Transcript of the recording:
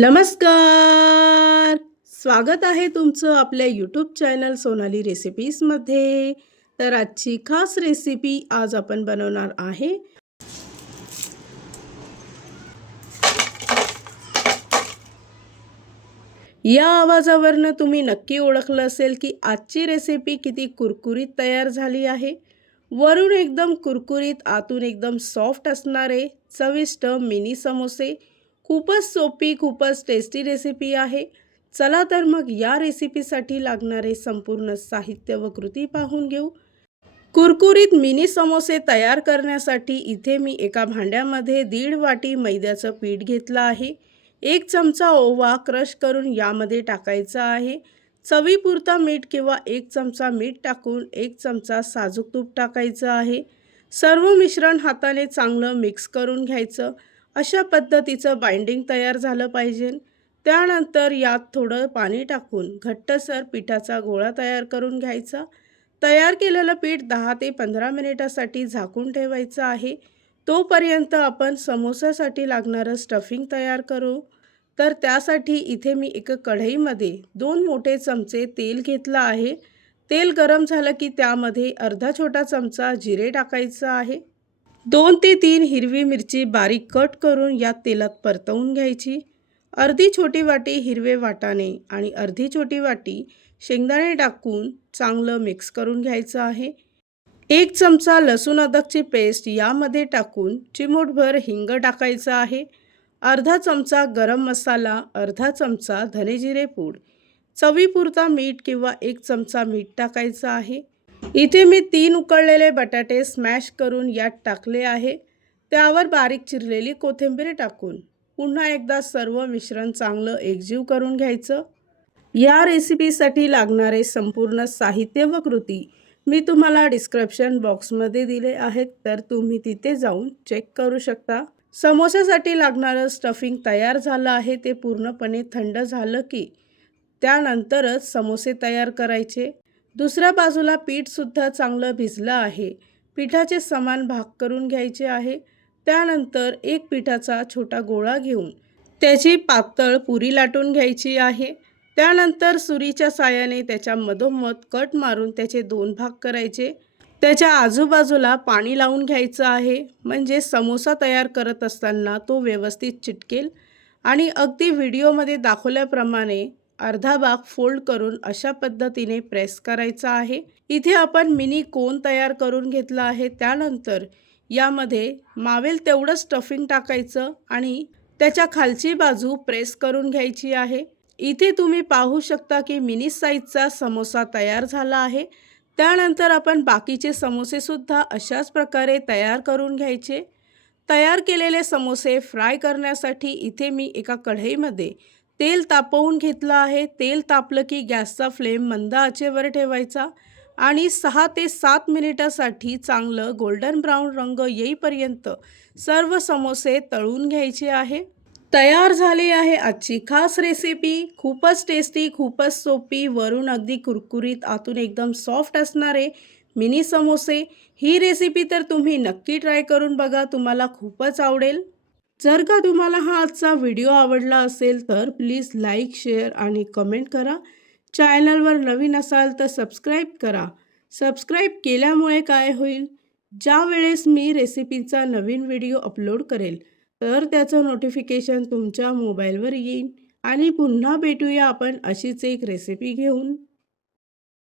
नमस्कार. स्वागत आहे तुमचं आपल्या यूट्यूब चॅनल सोनाली रेसिपीजमध्ये. तर आजची खास रेसिपी आज आपण बनवणार आहे. या आवाजावरनं तुम्ही नक्की ओळखलं असेल की आजची रेसिपी किती कुरकुरीत तयार झाली आहे. वरून एकदम कुरकुरीत, आतून एकदम सॉफ्ट असणारे चविष्ट मिनी समोसे. खूपच सोपी, खूपच टेस्टी रेसिपी आहे. चला तर मग या रेसिपीसाठी लागणारे संपूर्ण साहित्य व कृती पाहून घेऊ. कुरकुरीत मिनी समोसे तयार करण्यासाठी इथे मी एका भांड्यामध्ये 1.5 वाटी मैद्याचं पीठ घेतलं आहे. 1 चमचा ओवा क्रश करून यामध्ये टाकायचा आहे. चवीपुरता मीठ किंवा 1 चमचा मीठ टाकून 1 चमचा साजूक तूप टाकायचं आहे. सर्व मिश्रण हाताने चांगलं मिक्स करून घ्यायचं. अशा पद्धतीचं बाइंडिंग तयार झालं पाहिजे. त्यानंतर यात थोडं पाणी टाकून घट्टसर पिठाचा गोळा तयार करून घ्यायचा. तयार केलेलं पीठ 10 ते 15 मिनिटासाठी झाकून ठेवायचं आहे. तोपर्यंत आपण समोसासाठी लागणारं स्टफिंग तयार करू. तर त्यासाठी इथे मी एका कढईमध्ये 2 मोठे चमचे तेल घेतलं आहे. तेल गरम झालं की त्यामध्ये अर्धा छोटा चमचा जिरे टाकायचं आहे. 2 ते 3 हिरवी मिरची बारीक कट करून या तेलात परतवून घ्यायची. अर्धी छोटी वाटी हिरवे वाटाणे आणि अर्धी छोटी वाटी शेंगदाणे टाकून चांगलं मिक्स करून घ्यायचं आहे. 1 चमचा लसूण अद्रकची पेस्ट यामध्ये टाकून चिमूटभर हिंग टाकायचं आहे. अर्धा चमचा गरम मसाला, अर्धा चमचा धने-जिरे पूड, चवीपुरता मीठ किंवा 1 चमचा मीठ टाकायचं आहे. इथे मी 3 उकळलेले बटाटे स्मॅश करून यात टाकले आहे. त्यावर बारीक चिरलेली कोथिंबीर टाकून पुन्हा एकदा सर्व मिश्रण चांगलं एकजीव करून घ्यायचं. या रेसिपीसाठी लागणारे संपूर्ण साहित्य व कृती मी तुम्हाला डिस्क्रिप्शन बॉक्समध्ये दिले आहेत, तर तुम्ही तिथे जाऊन चेक करू शकता. समोसासाठी लागणारं स्टफिंग तयार झालं आहे. ते पूर्णपणे थंड झालं की त्यानंतरच समोसे तयार करायचे. दुसऱ्या बाजूला पीठसुद्धा चांगलं भिजलं आहे. पिठाचे समान भाग करून घ्यायचे आहे. त्यानंतर एक पिठाचा छोटा गोळा घेऊन त्याची पातळ पुरी लाटून घ्यायची आहे. त्यानंतर सुरीच्या साहाय्याने त्याच्या मधोमध कट मारून त्याचे 2 भाग करायचे. त्याच्या आजूबाजूला पाणी लावून घ्यायचं आहे, म्हणजे समोसा तयार करत असताना तो व्यवस्थित चिटकेल. आणि अगदी व्हिडिओमध्ये दाखवल्याप्रमाणे अर्धा भाग फोल्ड करून अशा पद्धतीने प्रेस करायचा आहे. इथे आपण मिनी कोन तयार करून घेतला आहे. त्यानंतर यामध्ये मावेल तेवढं स्टफिंग टाकायचं आणि त्याच्या खालची बाजू प्रेस करून घ्यायची आहे. इथे तुम्ही पाहू शकता की मिनी साईजचा समोसा तयार झाला आहे. त्यानंतर आपण बाकीचे समोसेसुद्धा अशाच प्रकारे तयार करून घ्यायचे. तयार केलेले समोसे फ्राय करण्यासाठी इथे मी एका कढईमध्ये तेल तापवून घेतलं आहे. तेल तापलं की गॅसचा फ्लेम मंद आचेवर ठेवायचा आणि 6 ते 7 मिनिटासाठी चांगलं गोल्डन ब्राऊन रंग येईपर्यंत सर्व समोसे तळून घ्यायचे आहे. तयार झाली आहे आजची खास रेसिपी. खूपच टेस्टी, खूपच सोपी, वरून अगदी कुरकुरीत, आतून एकदम सॉफ्ट असणारे मिनी समोसे. ही रेसिपी तर तुम्ही नक्की ट्राय करून बघा, तुम्हाला खूपच आवडेल. जर का तुम्हाला हा आजचा व्हिडिओ आवडला असेल तर प्लीज लाईक, शेअर आणि कमेंट करा. चॅनलवर नवीन असाल तर सबस्क्राईब करा. सबस्क्राईब केल्यामुळे काय होईल, ज्या वेळेस मी रेसिपीचा नवीन व्हिडिओ अपलोड करेल तर त्याचं नोटिफिकेशन तुमच्या मोबाईलवर येईल. आणि पुन्हा भेटूया आपण अशीच एक रेसिपी घेऊन.